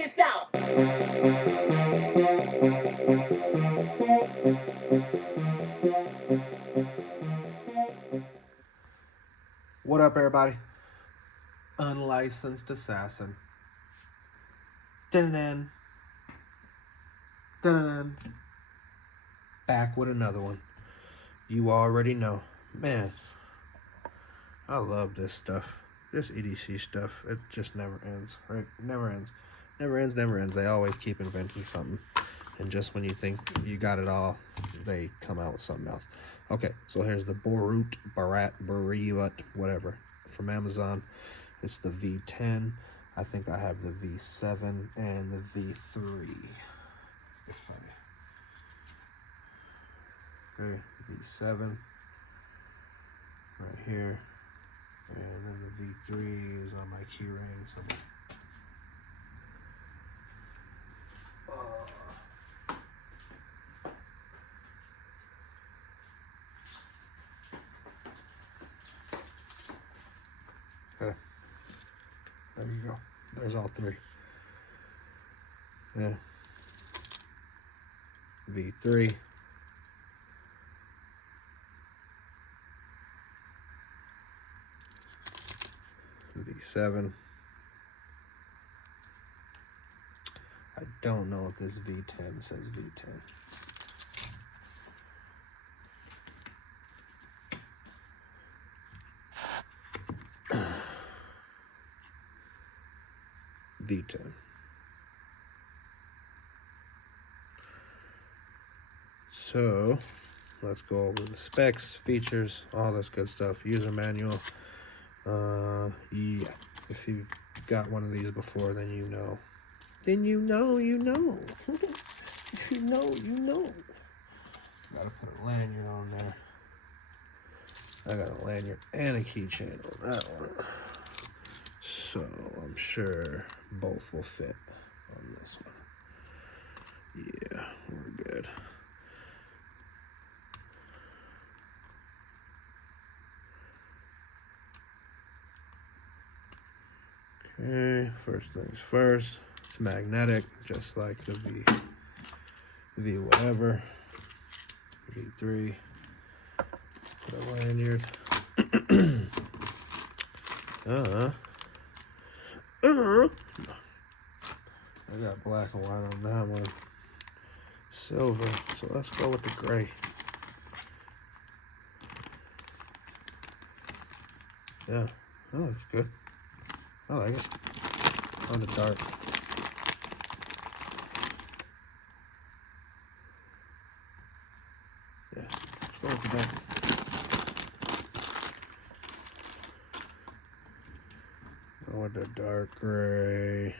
this out. What up, everybody? Unlicensed assassin. Dun-dun. Dun-dun. Back with another one. You already know. Man, I love this stuff. This EDC stuff. It just never ends, right? Never ends. Never ends, never ends. They always keep inventing something. And just when you think you got it all, they come out with something else. Okay, so here's the Boruit, whatever, from Amazon. It's the V10. I think I have the V7 and the V3. If I... Okay, V7 right here. And then the V3 is on my key ring somewhere. Okay. There you go. There's all three. Yeah. V3. V7. I don't know if this V10 says V10. V10. So let's go over the specs, features, all this good stuff. User manual. Yeah, if you got one of these before, then you know. Then you know. If you know, you know. Gotta put a lanyard on there. I got a lanyard and a keychain on that one. So I'm sure both will fit on this one. Yeah, we're good. Okay, first things first. It's magnetic, just like the V whatever. V3. Let's put a lanyard. I got black and white on that one. Silver, so let's go with the gray. Yeah, that looks good. I like it. On the dark. Yeah, let's go with the dark. Go with the dark gray.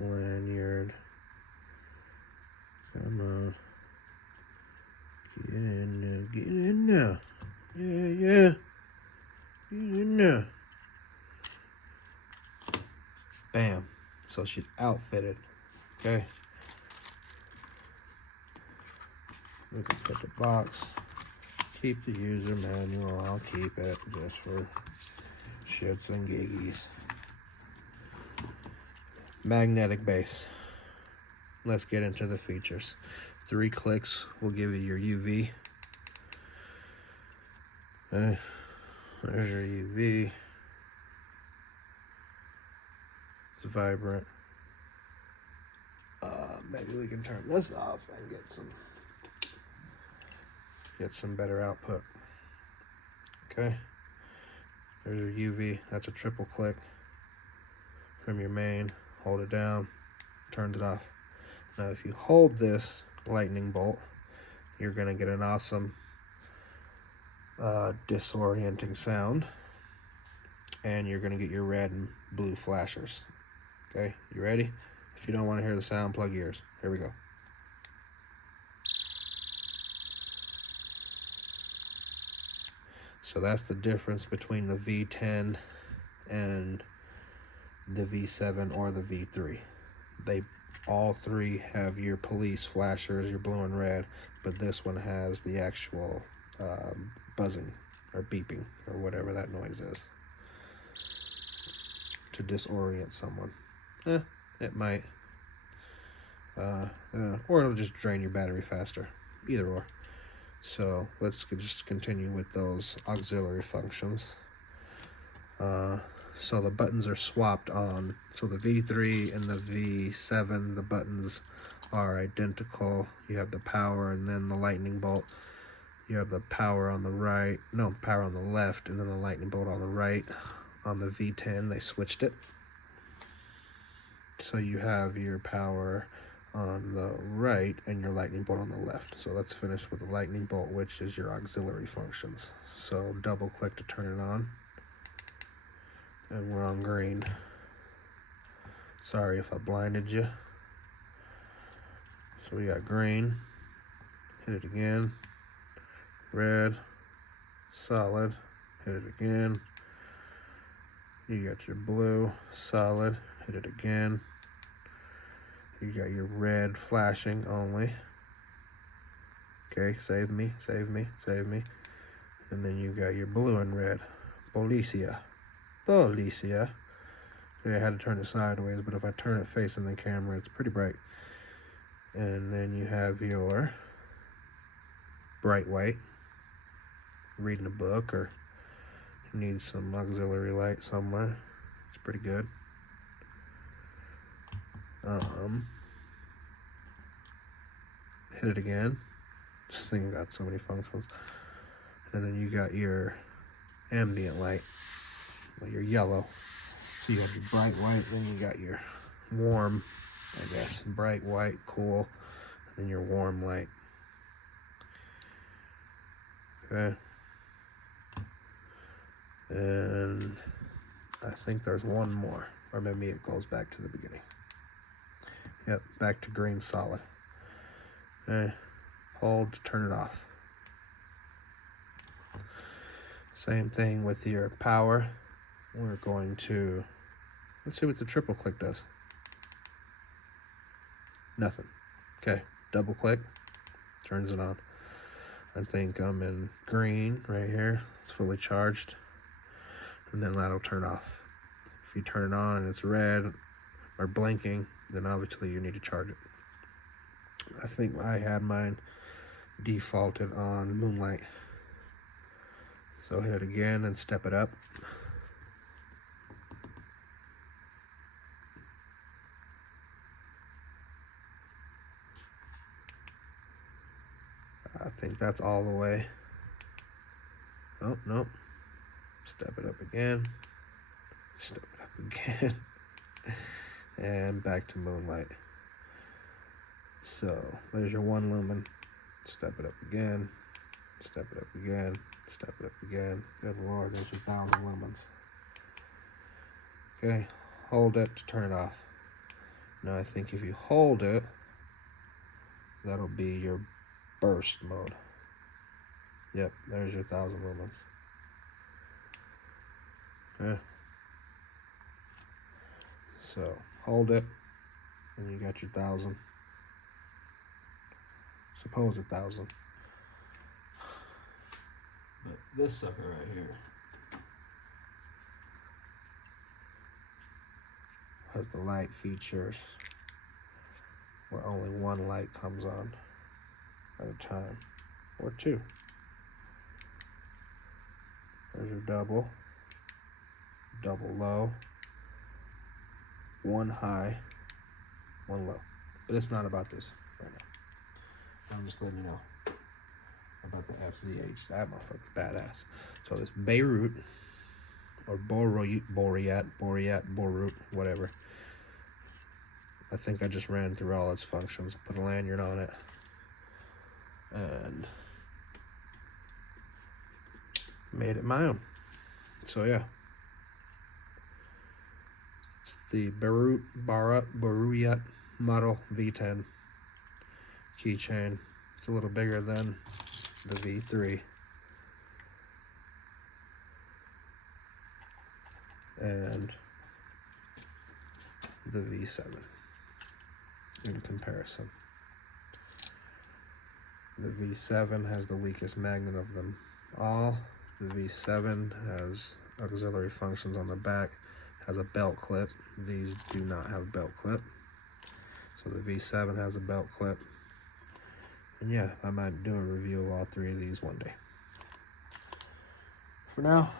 Lanyard. Come on. Get in there. Get in there. Yeah. Get in there. Bam. So she's outfitted. Okay. We can put the box. Keep the user manual. I'll keep it just for shits and giggies. Magnetic base. Let's get into the features. 3 clicks will give you your UV. Okay. There's your UV. It's vibrant. Maybe we can turn this off and get some better output. Okay. There's your UV. That's a triple click from your main. Hold it down, turns it off. Now if you hold this lightning bolt, you're gonna get an awesome disorienting sound, and you're gonna get your red and blue flashers. Okay, you ready? If you don't want to hear the sound, plug your ears. Here we go. So that's the difference between the V10 and the V7 or the V3. They all three have your police flashers, your blue and red, but this one has the actual buzzing or beeping or whatever that noise is to disorient someone. It might. Or it'll just drain your battery faster. Either or. So let's just continue with those auxiliary functions. So the buttons are swapped on. So the V3 and the V7, the buttons are identical. You have the power and then the lightning bolt. You have the power on the right, no, power on the left, and then the lightning bolt on the right. On the V10, they switched it. So you have your power on the right and your lightning bolt on the left. So let's finish with the lightning bolt, which is your auxiliary functions. So double click to turn it on. And we're on green. Sorry if I blinded you. So we got green. Hit it again. Red. Solid. Hit it again. You got your blue. Solid. Hit it again. You got your red flashing only. Okay, save me, save me, save me. And then you got your blue and red. Policia. Policia. Okay, I had to turn it sideways, but if I turn it facing the camera, it's pretty bright. And then you have your bright white. Reading a book or need some auxiliary light somewhere. It's pretty good. Hit it again. This thing got so many functions. And then you got your ambient light, well, your yellow. So you have your bright white, then you got your warm, I guess, bright white, cool, and then your warm light. Okay. And I think there's one more, or maybe it goes back to the beginning. Yep, back to green solid. Okay. Hold to turn it off. Same thing with your power. We're going to, let's see what the triple click does. Nothing. Okay, double click, turns it on. I think I'm in green right here. It's fully charged. And then that'll turn off. If you turn it on and it's red or blinking, then obviously you need to charge it. I think I had mine defaulted on moonlight. So hit it again and step it up. I think that's all the way. Oh, no. Step it up again. Step it up again. And back to moonlight. So there's your 1 lumen. Step it up again. Step it up again. Step it up again. Good Lord, there's your 1,000 lumens. Okay, hold it to turn it off. Now I think if you hold it, that'll be your burst mode. Yep, there's your 1,000 lumens. Okay. So hold it, and you got your 1,000. Suppose 1,000. But this sucker right here has the light features where only 1 light comes on at a time, or 2. There's your double low, 1 high, 1 low. But it's not about this right now. I'm just letting you know about the FZH. That motherfucker's badass. So this Boruit, or Boruit, whatever. I think I just ran through all its functions, put a lanyard on it, and made it my own. So yeah. It's the Boruit model V10 keychain. It's a little bigger than the V3. And the V7 in comparison. The V7 has the weakest magnet of them all. The V7 has auxiliary functions on the back, has a belt clip. These do not have a belt clip. So the V7 has a belt clip. And yeah, I might do a review of all 3 of these one day. For now,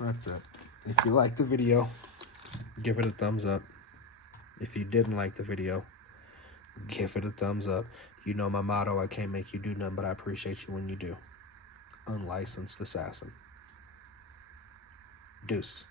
that's it. If you liked the video, give it a thumbs up. If you didn't like the video, give it a thumbs up. You know my motto, I can't make you do nothing, but I appreciate you when you do. Unlicensed assassin. Deuces.